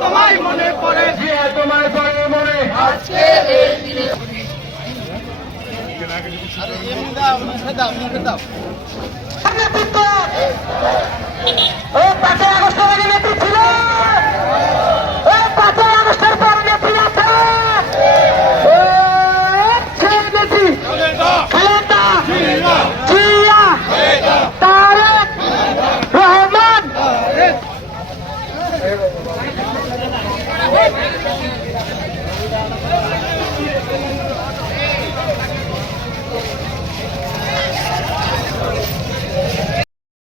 তোমায় মনে পড়ে, তোমায় পড়ে মনে আজকে এই দিনে। আরে এমনি দাও, মুখে দাও, মুখে দাও।